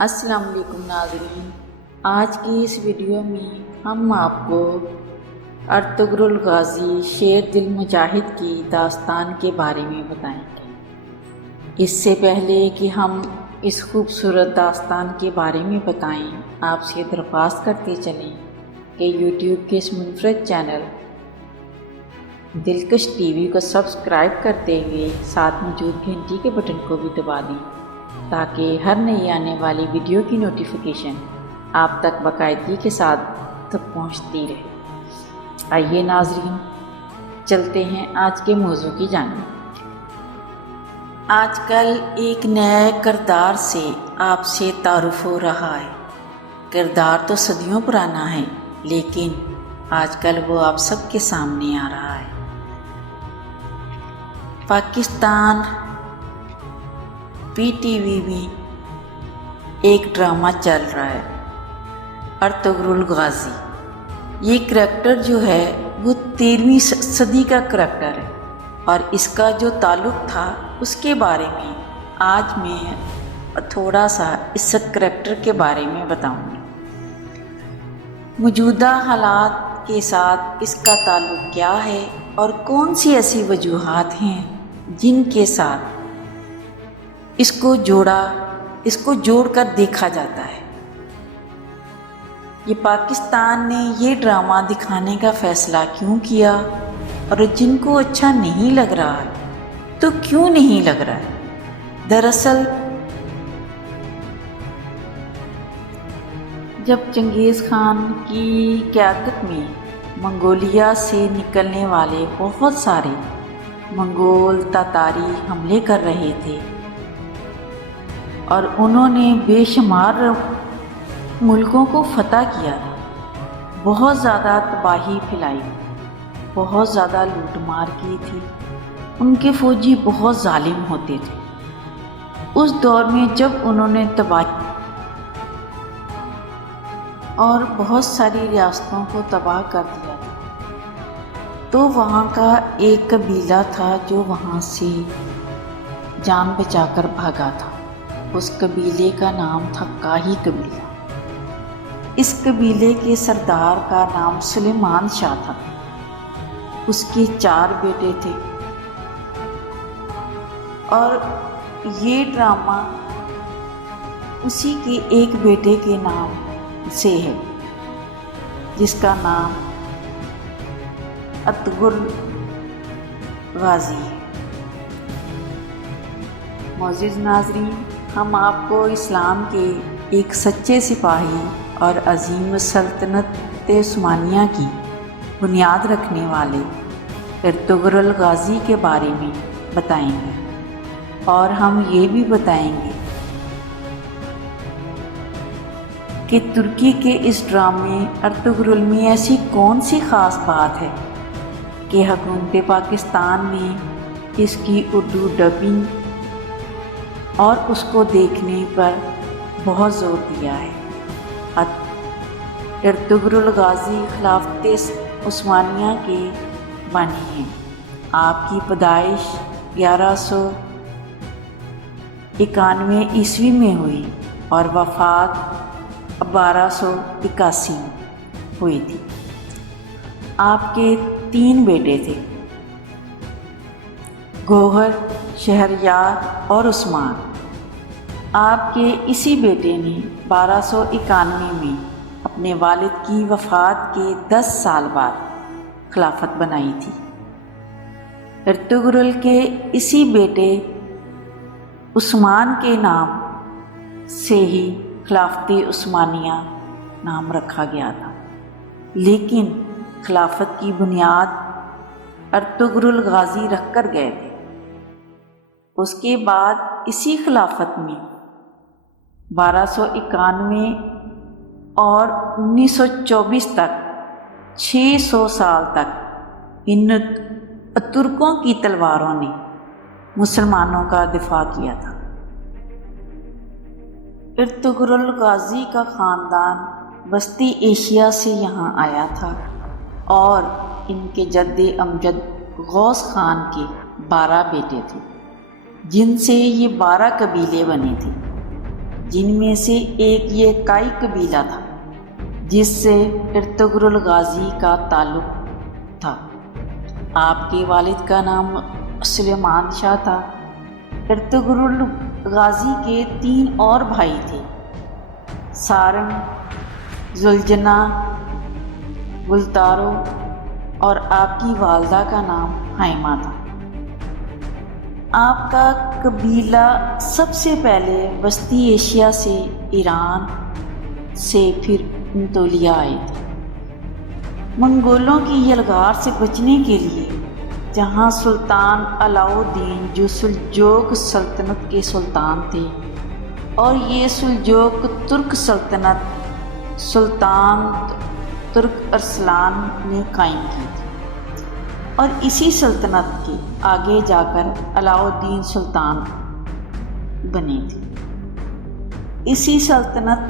السلام علیکم ناظرین، آج کی اس ویڈیو میں ہم آپ کو ارطغرل غازی شیر دل مجاہد کی داستان کے بارے میں بتائیں گے۔ اس سے پہلے کہ ہم اس خوبصورت داستان کے بارے میں بتائیں، آپ سے درخواست کرتے چلیں کہ یوٹیوب کے اس منفرد چینل دلکش ٹی وی کو سبسکرائب کرتے ہوئے ساتھ موجود گھنٹی کے بٹن کو بھی دبا دیں تاکہ ہر نئی آنے والی ویڈیو کی نوٹیفیکیشن آپ تک باقاعدگی کے ساتھ پہنچتی رہے۔ آئیے ناظرین، چلتے ہیں آج کے موضوع کی جانب۔ آج کل ایک نئے کردار سے آپ سے تعارف ہو رہا ہے۔ کردار تو صدیوں پرانا ہے، لیکن آج کل وہ آپ سب کے سامنے آ رہا ہے۔ پاکستان پی ٹی وی میں ایک ڈرامہ چل رہا ہے، ارطغرل غازی۔ یہ کریکٹر جو ہے وہ 13ویں صدی کا کریکٹر ہے، اور اس کا جو تعلق تھا اس کے بارے میں آج میں تھوڑا سا اس کریکٹر کے بارے میں بتاؤں گی۔ موجودہ حالات کے ساتھ اس کا تعلق کیا ہے اور کون سی ایسی وجوہات ہیں جن کے ساتھ اس کو جوڑ کر دیکھا جاتا ہے۔ یہ پاکستان نے یہ ڈرامہ دکھانے کا فیصلہ کیوں کیا، اور جن کو اچھا نہیں لگ رہا ہے تو کیوں نہیں لگ رہا ہے؟ دراصل جب چنگیز خان کی قیادت میں منگولیا سے نکلنے والے بہت سارے منگول تاتاری حملے کر رہے تھے اور انہوں نے بے شمار ملکوں کو فتح کیا، بہت زیادہ تباہی پھیلائی، بہت زیادہ لوٹ مار کی تھی، ان کے فوجی بہت ظالم ہوتے تھے۔ اس دور میں جب انہوں نے تباہی اور بہت ساری ریاستوں کو تباہ کر دیا تھا، تو وہاں کا ایک قبیلہ تھا جو وہاں سے جان بچا کر بھاگا تھا۔ اس قبیلے کا نام تھا کاہی قبیلہ۔ اس قبیلے کے سردار کا نام سلیمان شاہ تھا۔ اس کے 4 بیٹے تھے، اور یہ ڈرامہ اسی کے ایک بیٹے کے نام سے ہے جس کا نام ارطغرل غازی ہے۔ معزز ناظرین، ہم آپ کو اسلام کے ایک سچے سپاہی اور عظیم سلطنت عثمانیہ کی بنیاد رکھنے والے ارطغرل غازی کے بارے میں بتائیں گے، اور ہم یہ بھی بتائیں گے کہ ترکی کے اس ڈرامے ارطغرل میں ایسی کون سی خاص بات ہے کہ حکومت پاکستان نے اس کی اردو ڈبنگ اور اس کو دیکھنے پر بہت زور دیا ہے۔ ارطغرل غازی خلافت عثمانیہ کے بانی ہیں۔ آپ کی پیدائش 1191 عیسوی میں ہوئی اور وفات 1281 میں ہوئی تھی۔ آپ کے 3 بیٹے تھے، گوہر، شہریار اور عثمان۔ آپ کے اسی بیٹے نے 1291 میں اپنے والد کی وفات کے 10 سال بعد خلافت بنائی تھی۔ ارطغرل کے اسی بیٹے عثمان کے نام سے ہی خلافت عثمانیہ نام رکھا گیا تھا، لیکن خلافت کی بنیاد ارطغرل غازی رکھ کر گئے تھے۔ اس کے بعد اسی خلافت میں 1291 اور 1924 تک 600 سال تک ان ترکوں کی تلواروں نے مسلمانوں کا دفاع کیا تھا۔ ارطغرل غازی کا خاندان وسطی ایشیا سے یہاں آیا تھا، اور ان کے جد امجد غوث خان کے 12 بیٹے تھے، جن سے یہ 12 قبیلے بنے تھے۔ جن میں سے ایک یہ کائی قبیلہ تھا جس سے ارطغرل غازی کا تعلق تھا۔ آپ کے والد کا نام سلیمان شاہ تھا۔ ارطغرل غازی کے 3 اور بھائی تھے، سارنگ، ذوالجناح، گلتارو، اور آپ کی والدہ کا نام حائمہ تھا۔ آپ کا قبیلہ سب سے پہلے وسطی ایشیا سے ایران سے پھر انطولیہ آئے تھے۔ منگولوں کی یلغار سے بچنے کے لیے جہاں سلطان علاؤ الدین جو سلجوق سلطنت کے سلطان تھے، اور یہ سلجوق ترک سلطنت سلطان ترک ارسلان نے قائم کی تھی، اور اسی سلطنت کے آگے جا کر علاؤ الدین سلطان بنے تھے۔ اسی سلطنت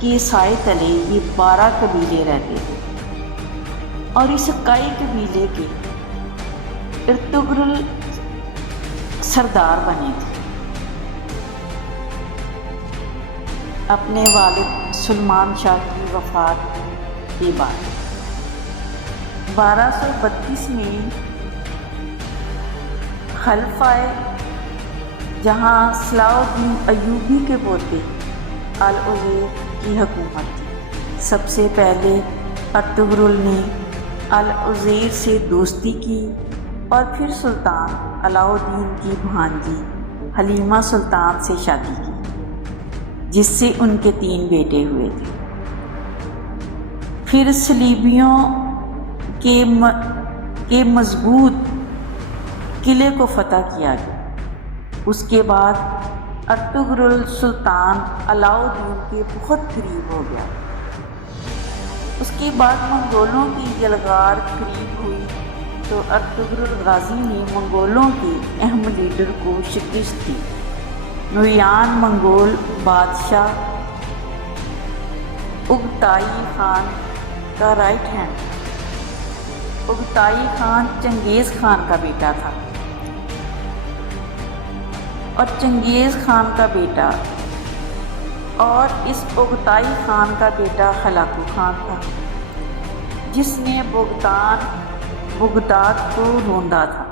کے سائے تلے یہ 12 قبیلے رہتے تھے، اور اس کائی قبیلے کے ارطغرل سردار بنے تھے۔ اپنے والد سلیمان شاہ کی وفات کے بعد 1232 میں خلفۂ جہاں صلاح الدین ایوبی کے پوتے العزیر کی حکومت تھی۔ سب سے پہلے ارطغرل نے العزیر سے دوستی کی اور پھر سلطان علاؤ الدین کی بھانجی حلیمہ سلطان سے شادی کی، جس سے ان کے 3 بیٹے ہوئے تھے۔ پھر صلیبیوں کے مضبوط قلعے کو فتح کیا گیا۔ اس کے بعد ارطغرل سلطان علاؤ الدین کے بہت قریب ہو گیا۔ اس کے بعد منگولوں کی یلغار قریب ہوئی تو ارطغرل غازی نے منگولوں کے اہم لیڈر کو شکست دی۔ نویان منگول بادشاہ اگتائی خان کا رائٹ ہینڈ۔ اگتائی خان چنگیز خان کا بیٹا تھا، اور چنگیز خان کا بیٹا اور اس اگتائی خان کا بیٹا ہلاکو خان تھا، جس نے بغداد کو روندا تھا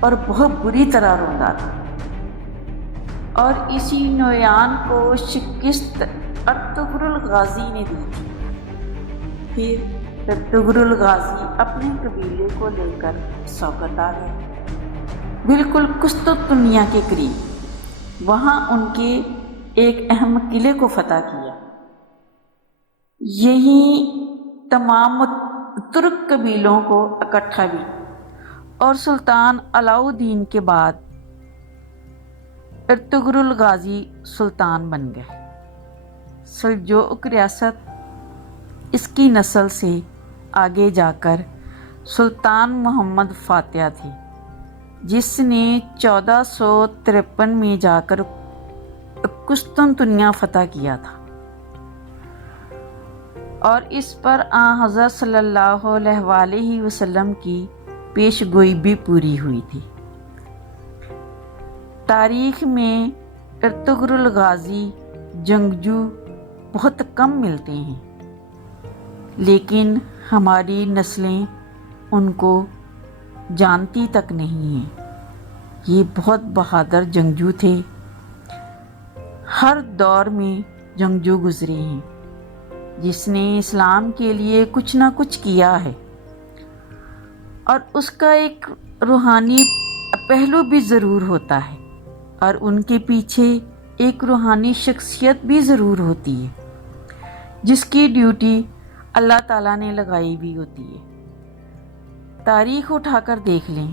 اور بہت بری طرح روندا تھا، اور اسی نویان کو شکست ارطغرل غازی نے دی تھی۔ پھر ارطغرل غازی اپنے قبیلے کو لے کر سوگت آ گئے، بالکل قسطنطنیہ کے قریب۔ وہاں ان کے ایک اہم قلعے کو فتح کیا۔ یہیں تمام ترک قبیلوں کو اکٹھا بھی، اور سلطان علاؤ الدین کے بعد ارطغرل غازی سلطان بن گئے۔ سلجوق ریاست اس کی نسل سے آگے جا کر سلطان محمد فاتح تھے، جس نے 1453 میں جا کر قسطنطنیہ فتح کیا تھا، اور اس پر حضرت صلی اللہ علیہ وسلم کی پیش گوئی بھی پوری ہوئی تھی۔ تاریخ میں ارطغرل غازی جنگجو بہت کم ملتے ہیں، لیکن ہماری نسلیں ان کو جانتی تک نہیں ہیں۔ یہ بہت بہادر جنگجو تھے، ہر دور میں جنگجو گزرے ہیں، جس نے اسلام کے لیے کچھ نہ کچھ کیا ہے، اور اس کا ایک روحانی پہلو بھی ضرور ہوتا ہے، اور ان کے پیچھے ایک روحانی شخصیت بھی ضرور ہوتی ہے، جس کی ڈیوٹی اللہ تعالیٰ نے لگائی بھی ہوتی ہے۔ تاریخ اٹھا کر دیکھ لیں،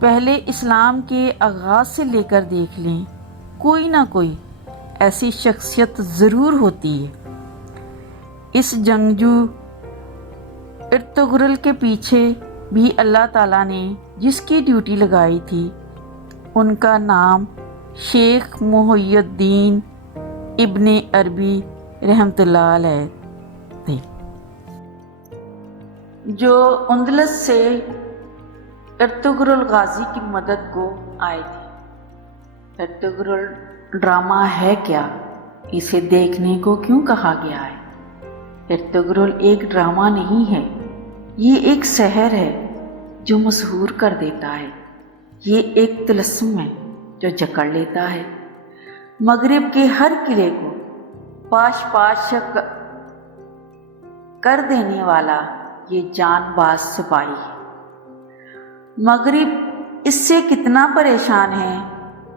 پہلے اسلام کے آغاز سے لے کر دیکھ لیں، کوئی نہ کوئی ایسی شخصیت ضرور ہوتی ہے۔ اس جنگجو ارطغرل کے پیچھے بھی اللہ تعالیٰ نے جس کی ڈیوٹی لگائی تھی، ان کا نام شیخ محی الدین ابن عربی رحمۃ اللہ علیہ تھے، جو اندلس سے ارطغرل غازی کی مدد کو آئے تھے۔ ارطغرل ڈرامہ ہے کیا؟ اسے دیکھنے کو کیوں کہا گیا ہے؟ ارطغرل ایک ڈرامہ نہیں ہے، یہ ایک سحر ہے جو مسحور کر دیتا ہے، یہ ایک طلسم ہے جو جکڑ لیتا ہے۔ مغرب کے ہر قلعے کو پاش پاش کر دینے والا یہ جان باز سپاہی ہے۔ مغرب اس سے کتنا پریشان ہے،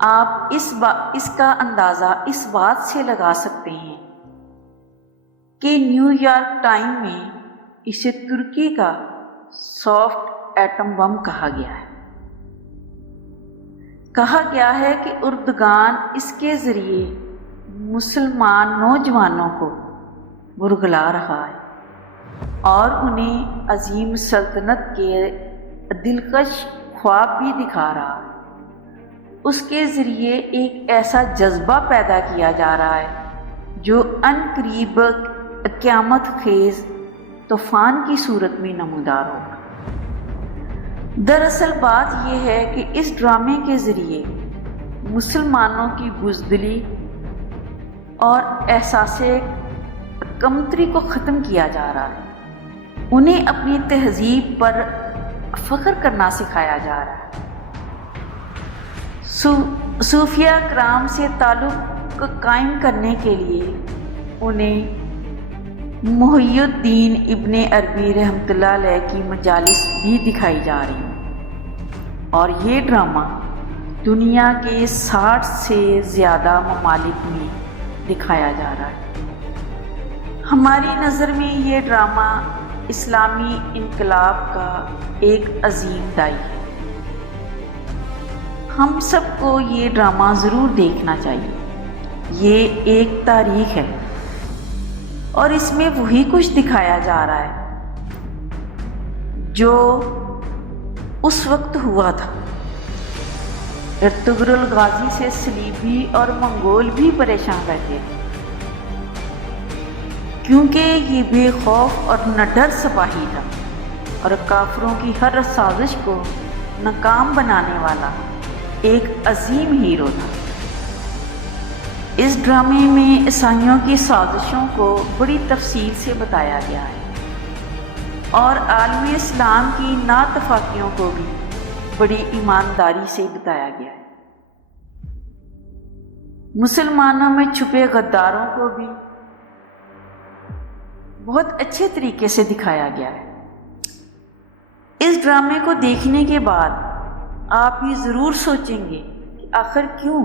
آپ اس کا اندازہ اس بات سے لگا سکتے ہیں کہ نیو یارک ٹائم میں اسے ترکی کا سافٹ ایٹم بم کہا گیا ہے۔ کہا گیا ہے کہ اردگان اس کے ذریعے مسلمان نوجوانوں کو ورگلا رہا ہے اور انہیں عظیم سلطنت کے دلکش خواب بھی دکھا رہا ہے۔ اس کے ذریعے ایک ایسا جذبہ پیدا کیا جا رہا ہے جو ان قریب قیامت خیز طوفان کی صورت میں نمودار ہوگا۔ دراصل بات یہ ہے کہ اس ڈرامے کے ذریعے مسلمانوں کی بزدلی اور احساس کمتری کو ختم کیا جا رہا ہے، انہیں اپنی تہذیب پر فخر کرنا سکھایا جا رہا ہے۔ صوفیہ کرام سے تعلق قائم کرنے کے لیے انہیں محی الدین ابن عربی رحمۃ اللہ علیہ کی مجالس بھی دکھائی جا رہی ہیں، اور یہ ڈرامہ دنیا کے 60 سے زیادہ ممالک میں دکھایا جا رہا ہے۔ ہماری نظر میں یہ ڈرامہ اسلامی انقلاب کا ایک عظیم دائی ہے۔ ہم سب کو یہ ڈرامہ ضرور دیکھنا چاہیے۔ یہ ایک تاریخ ہے اور اس میں وہی کچھ دکھایا جا رہا ہے جو اس وقت ہوا تھا۔ ارطغرل غازی سے صلیبی اور منگول بھی پریشان رہتے تھے، کیونکہ یہ بے خوف اور نڈر سپاہی تھا اور کافروں کی ہر سازش کو ناکام بنانے والا ایک عظیم ہیرو تھا۔ اس ڈرامے میں عیسائیوں کی سازشوں کو بڑی تفصیل سے بتایا گیا ہے اور عالم اسلام کی ناتفاقیوں کو بھی بڑی ایمانداری سے بتایا گیا ہے۔ مسلمانوں میں چھپے غداروں کو بھی بہت اچھے طریقے سے دکھایا گیا ہے۔ اس ڈرامے کو دیکھنے کے بعد آپ یہ ضرور سوچیں گے کہ آخر کیوں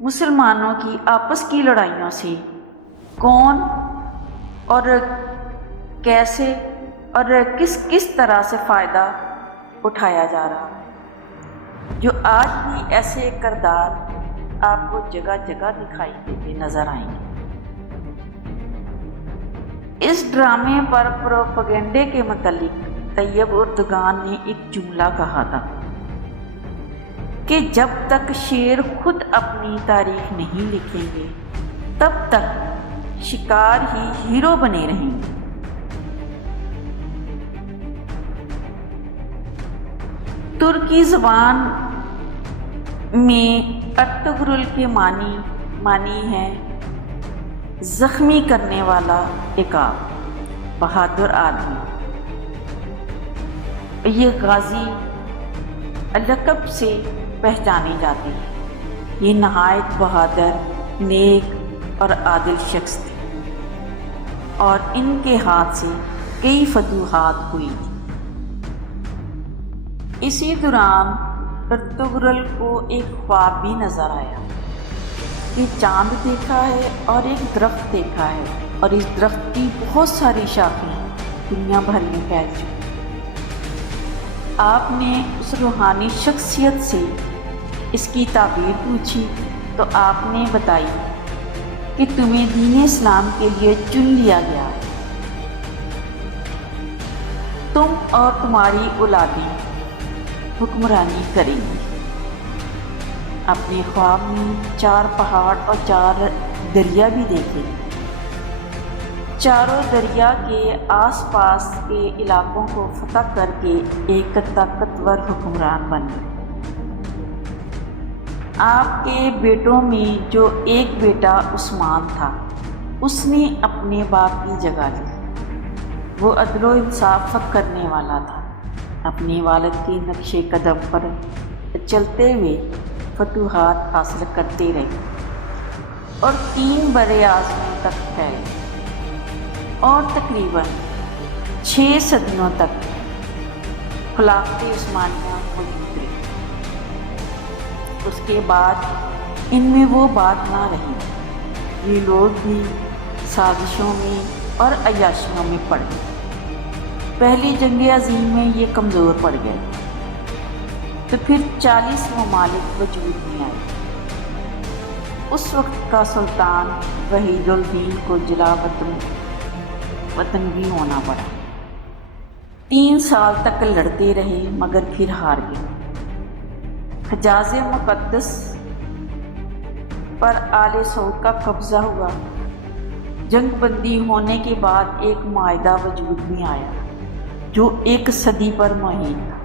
مسلمانوں کی آپس کی لڑائیوں سے کون اور کیسے اور کس طرح سے فائدہ اٹھایا جا رہا ہے، جو آج بھی ایسے کردار آپ کو جگہ جگہ دکھائی دیتے نظر آئیں گے۔ اس ڈرامے پر پروپیگنڈے کے متعلق طیب اردگان نے ایک جملہ کہا تھا کہ جب تک شیر خود اپنی تاریخ نہیں لکھیں گے تب تک شکار ہی ہیرو بنے رہیں گے۔ ترکی زبان میں ارطغرل کے معنی ہے زخمی کرنے والا عقاب، بہادر آدمی۔ یہ غازی لقب سے پہچانی جاتی ہے۔ یہ نہایت بہادر، نیک اور عادل شخص تھے اور ان کے ہاتھ سے کئی فتوحات ہوئی تھی۔ اسی دوران ارطغرل کو ایک خواب بھی نظر آیا کہ چاند دیکھا ہے اور ایک درخت دیکھا ہے اور اس درخت کی بہت ساری شاخیں دنیا بھر میں پھیل چکی۔ آپ نے اس روحانی شخصیت سے اس کی تعبیر پوچھی تو آپ نے بتائی کہ تمہیں دین اسلام کے لیے چن لیا گیا ہے، تم اور تمہاری اولادیں حکمرانی کریں گی۔ اپنے خواب میں 4 پہاڑ اور 4 دریا بھی دیکھے، چاروں دریا کے آس پاس کے علاقوں کو فتح کر کے ایک طاقتور حکمران بن گئے۔ آپ کے بیٹوں میں جو ایک بیٹا عثمان تھا اس نے اپنے باپ کی جگہ لی۔ وہ عدل و انصاف کرنے والا تھا، اپنے والد کے نقش قدم پر چلتے ہوئے فتوحات حاصل کرتے رہے اور 3 برے اعظموں تک پھیلے اور تقریباً 6 صدیوں تک خلافت عثمانیہ موجود رہی۔ اس کے بعد ان میں وہ بات نہ رہی، یہ لوگ بھی سازشوں میں اور عیاشیوں میں پڑ گئے۔ پہلی جنگ عظیم میں یہ کمزور پڑ گئے تو پھر 40 ممالک وجود میں آئے۔ اس وقت کا سلطان وحید الدین کو جلا وطن بھی ہونا پڑا۔ 3 سال تک لڑتے رہے مگر پھر ہار گئے۔ حجاز مقدس پر آل سعود کا قبضہ ہوا۔ جنگ بندی ہونے کے بعد ایک معاہدہ وجود میں آیا جو 1 صدی پر محیط تھا۔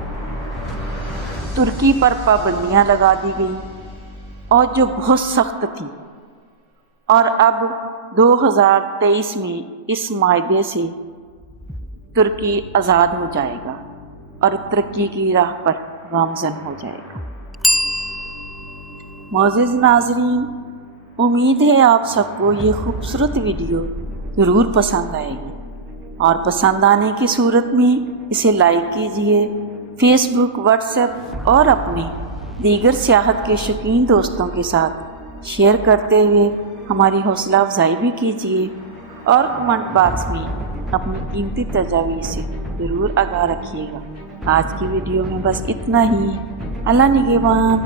ترکی پر پابندیاں لگا دی گئیں اور جو بہت سخت تھی، اور اب 2023 میں اس معاہدے سے ترکی آزاد ہو جائے گا اور ترقی کی راہ پر گامزن ہو جائے گا۔ معزز ناظرین، امید ہے آپ سب کو یہ خوبصورت ویڈیو ضرور پسند آئے گی، اور پسند آنے کی صورت میں اسے لائک کیجیے، فیس بک، واٹس ایپ اور اپنے دیگر سیاحت کے شوقین دوستوں کے ساتھ شیئر کرتے ہوئے ہماری حوصلہ افزائی بھی کیجیے، اور کمنٹ باکس میں اپنی قیمتی تجاویز سے ضرور آگاہ رکھیے گا۔ آج کی ویڈیو میں بس اتنا ہی۔ اللہ نگہبان۔